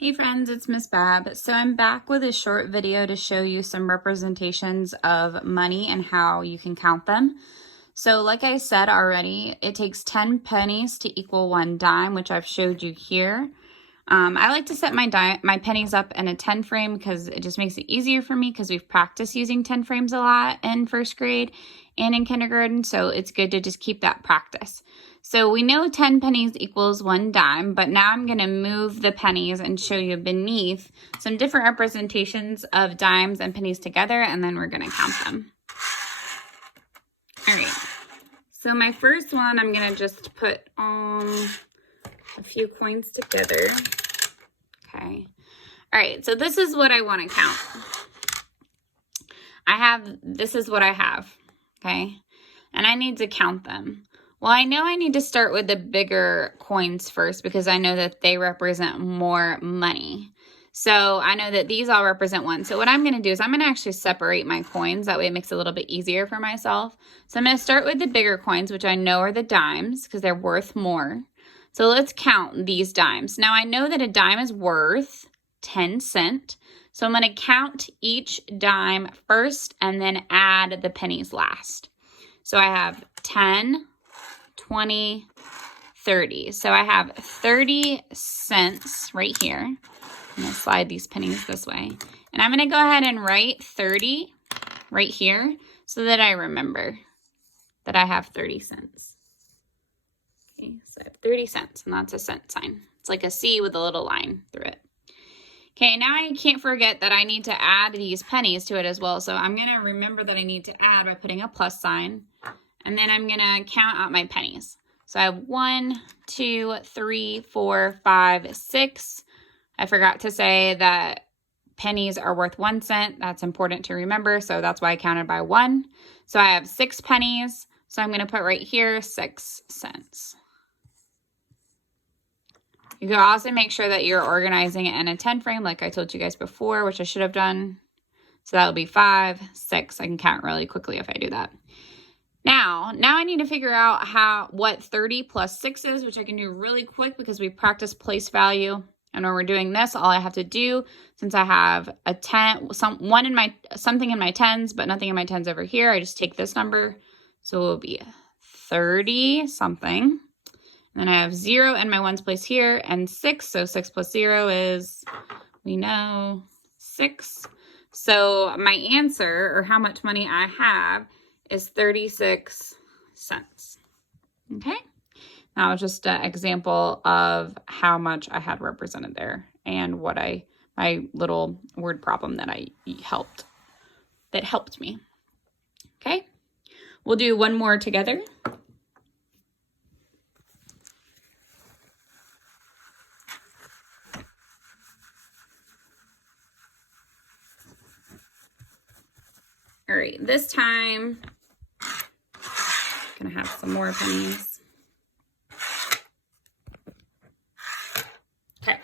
Hey friends, it's Miss Bab. So I'm back with a short video to show you some representations of money and how you can count them. So like I said already, it takes 10 pennies to equal 1 dime, which I've showed you here. I like to set my pennies up in a 10 frame because it just makes it easier for me because we've practiced using 10 frames a lot in first grade and in kindergarten, so it's good to just keep that practice. So we know 10 pennies equals 1 dime, but now I'm going to move the pennies and show you beneath some different representations of dimes and pennies together, and then we're going to count them. All right, so my first one, I'm going to just put a few coins together. Okay. All right, so this is what I want to count. This is what I have, okay? And I need to count them. Well, I know I need to start with the bigger coins first because I know that they represent more money. So I know that these all represent 1. So what I'm going to do is I'm going to actually separate my coins. That way it makes it a little bit easier for myself. So I'm going to start with the bigger coins, which I know are the dimes because they're worth more. So let's count these dimes. Now I know that a dime is worth 10 cents. So I'm going to count each dime first and then add the pennies last. So I have 10, 20, 30. So I have 30 cents right here. I'm going to slide these pennies this way. And I'm going to go ahead and write 30 right here so that I remember that I have 30 cents. Okay, so I have 30 cents, and that's a cent sign. It's like a C with a little line through it. Okay, now I can't forget that I need to add these pennies to it as well. So I'm going to remember that I need to add by putting a plus sign. And then I'm going to count out my pennies. So I have 1, 2, 3, 4, 5, 6. I forgot to say that pennies are worth 1 cent. That's important to remember. So that's why I counted by 1. So I have 6 pennies. So I'm going to put right here 6 cents. You can also make sure that you're organizing it in a 10 frame like I told you guys before, which I should have done. So that will be 5, 6. I can count really quickly if I do that. Now I need to figure out what 30 plus 6 is, which I can do really quick because we practiced place value. And when we're doing this, all I have to do, since I have a 10, something in my tens, but nothing in my tens over here, I just take this number. So it will be 30 something. And then I have 0 in my ones place here and 6. So 6 plus 0 is, we know, 6. So my answer, or how much money I have, is 36 cents. Okay? That was just an example of how much I had represented there and what my little word problem that helped me. Okay? We'll do one more together. All right, this time, I'm gonna have some more pennies. Okay.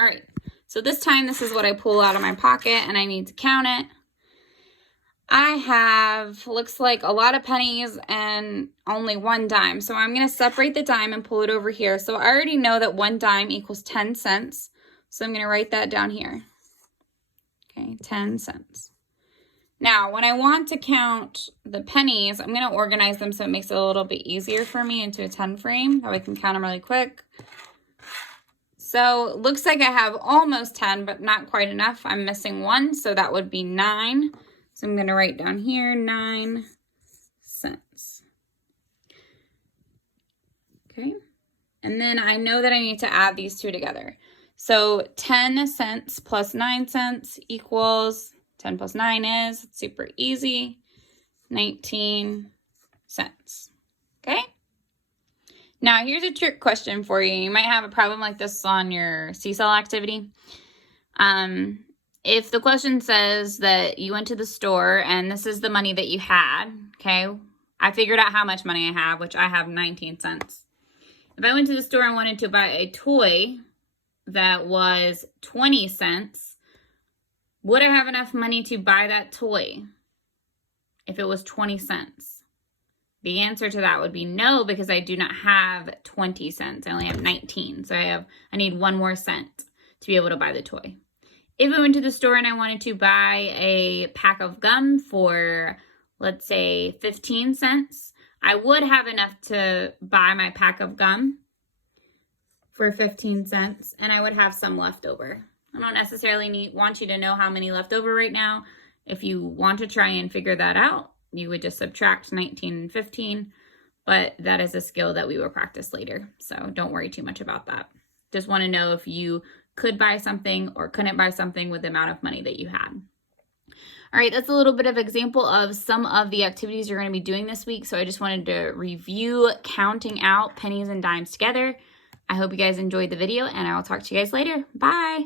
All right, so this time, this is what I pull out of my pocket and I need to count it. I have, looks like a lot of pennies and only 1 dime. So I'm gonna separate the dime and pull it over here. So I already know that 1 dime equals 10 cents. So I'm gonna write that down here. Okay, 10 cents. Now, when I want to count the pennies, I'm going to organize them so it makes it a little bit easier for me into a 10 frame. That way I can count them really quick. So it looks like I have almost 10, but not quite enough. I'm missing 1, so that would be 9. So I'm going to write down here 9 cents. Okay, and then I know that I need to add these two together. So 10 cents plus 9 cents equals, 10 plus 9 is, it's super easy, 19 cents. Okay? Now here's a trick question for you. You might have a problem like this on your seesaw activity. If the question says that you went to the store and this is the money that you had, okay? I figured out how much money I have, which I have 19 cents. If I went to the store and wanted to buy a toy that was 20 cents, would I have enough money to buy that toy if it was 20 cents? The answer to that would be no, because I do not have 20 cents. I only have 19. So I need 1 more cent to be able to buy the toy. If I went to the store and I wanted to buy a pack of gum for, let's say, 15 cents, I would have enough to buy my pack of gum for 15 cents, and I would have some left over. I don't necessarily want you to know how many left over right now. If you want to try and figure that out, you would just subtract 19 and 15, but that is a skill that we will practice later, so don't worry too much about that. Just want to know if you could buy something or couldn't buy something with the amount of money that you had. All right, that's a little bit of example of some of the activities you're going to be doing this week. So I just wanted to review counting out pennies and dimes together. I hope you guys enjoyed the video, and I will talk to you guys later. Bye.